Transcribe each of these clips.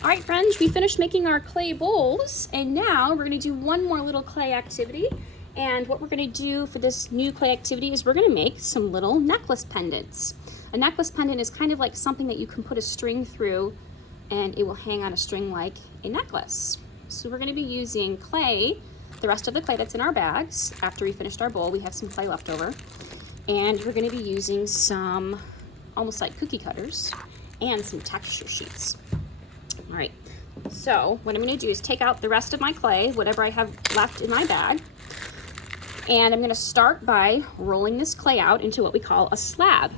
All right, friends, we finished making our clay bowls, and now we're gonna do one more little clay activity. And what we're gonna do for this new clay activity is we're gonna make some little necklace pendants. A necklace pendant is kind of like something that you can put a string through and it will hang on a string like a necklace. So we're gonna be using clay, the rest of the clay that's in our bags. After we finished our bowl, we have some clay left over. And we're gonna be using some, almost like cookie cutters, and some texture sheets. All right, so what I'm gonna do is take out the rest of my clay, whatever I have left in my bag, and I'm gonna start by rolling this clay out into what we call a slab.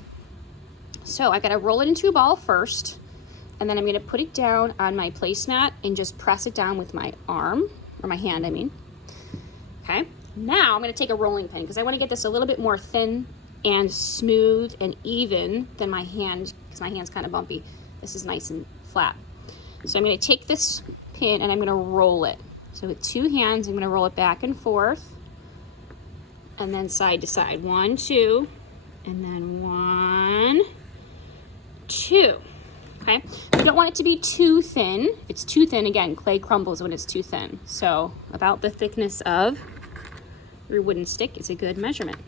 So I've gotta roll it into a ball first, and then I'm gonna put it down on my placemat and just press it down with my arm, or my hand, I mean. Okay, now I'm gonna take a rolling pin because I wanna get this a little bit more thin and smooth and even than my hand, because my hand's kind of bumpy. This is nice and flat. So I'm going to take this pin and I'm going to roll it. So with two hands, I'm going to roll it back and forth, and then side to side. 1, 2, and then 1, 2. Okay. You don't want it to be too thin. If it's too thin, again, clay crumbles when it's too thin. So about the thickness of your wooden stick is a good measurement.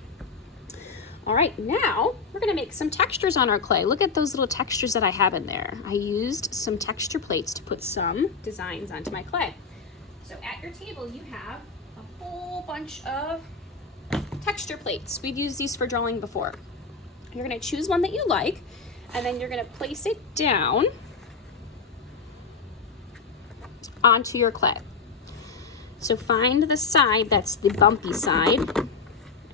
All right, now we're gonna make some textures on our clay. Look at those little textures that I have in there. I used some texture plates to put some designs onto my clay. So at your table, you have a whole bunch of texture plates. We've used these for drawing before. You're gonna choose one that you like, and then you're gonna place it down onto your clay. So find the side that's the bumpy side,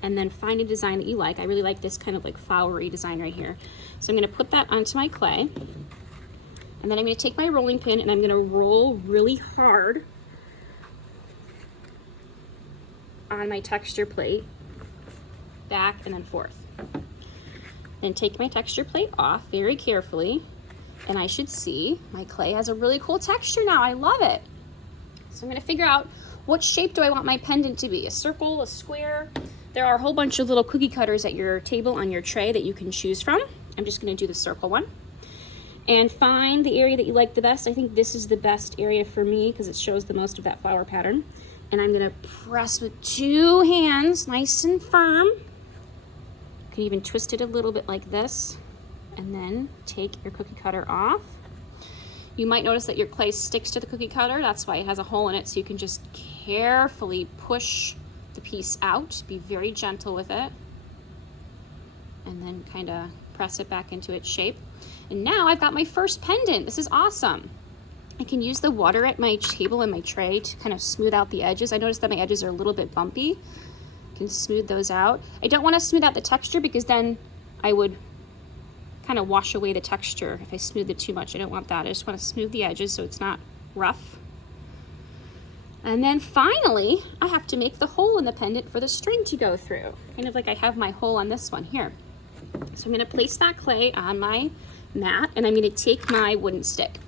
and then find a design that you like. I really like this kind of like flowery design right here. So I'm gonna put that onto my clay, and then I'm gonna take my rolling pin and I'm gonna roll really hard on my texture plate, back and then forth. Then take my texture plate off very carefully, and I should see my clay has a really cool texture now. I love it. So I'm gonna figure out what shape do I want my pendant to be, a circle, a square. There are a whole bunch of little cookie cutters at your table on your tray that you can choose from. I'm just gonna do the circle one. And find the area that you like the best. I think this is the best area for me because it shows the most of that flower pattern. And I'm gonna press with two hands, nice and firm. You can even twist it a little bit like this, and then take your cookie cutter off. You might notice that your clay sticks to the cookie cutter. That's why it has a hole in it, so you can just carefully push the piece out. Be very gentle with it, and then kind of press it back into its shape. And now I've got my first pendant. This is awesome. I can use the water at my table and my tray to kind of smooth out the edges. I noticed that my edges are a little bit bumpy. I can smooth those out. I don't want to smooth out the texture because then I would kind of wash away the texture if I smooth it too much. I don't want that. I just want to smooth the edges so it's not rough. And then finally, I have to make the hole in the pendant for the string to go through. Kind of like I have my hole on this one here. So I'm gonna place that clay on my mat, and I'm gonna take my wooden stick.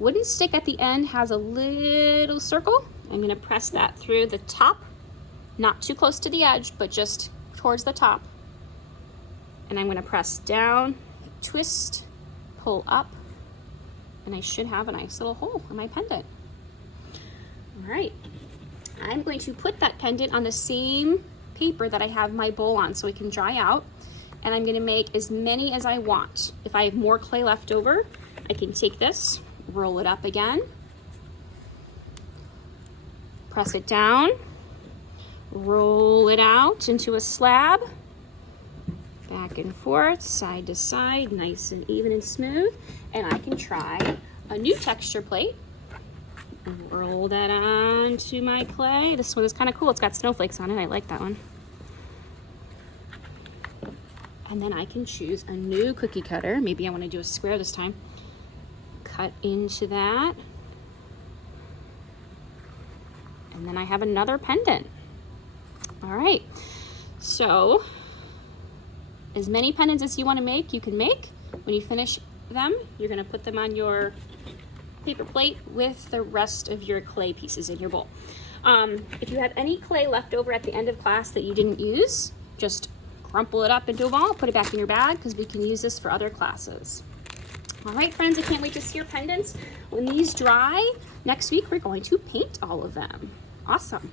Wooden stick at the end has a little circle. I'm gonna press that through the top, not too close to the edge, but just towards the top. And I'm gonna press down, twist, pull up, and I should have a nice little hole in my pendant. All right, I'm going to put that pendant on the same paper that I have my bowl on so it can dry out, and I'm gonna make as many as I want. If I have more clay left over, I can take this, roll it up again, press it down, roll it out into a slab, back and forth, side to side, nice and even and smooth. And I can try a new texture plate and roll that onto my clay. This one is kind of cool. It's got snowflakes on it. I like that one. And then I can choose a new cookie cutter. Maybe I want to do a square this time. Cut into that. And then I have another pendant. All right, so as many pendants as you want to make, you can make. When you finish them, you're going to put them on your paper plate with the rest of your clay pieces in your bowl. If you have any clay left over at the end of class that you didn't use, just crumple it up into a ball, put it back in your bag because we can use this for other classes. All right, friends, I can't wait to see your pendants. When these dry, next week we're going to paint all of them. Awesome.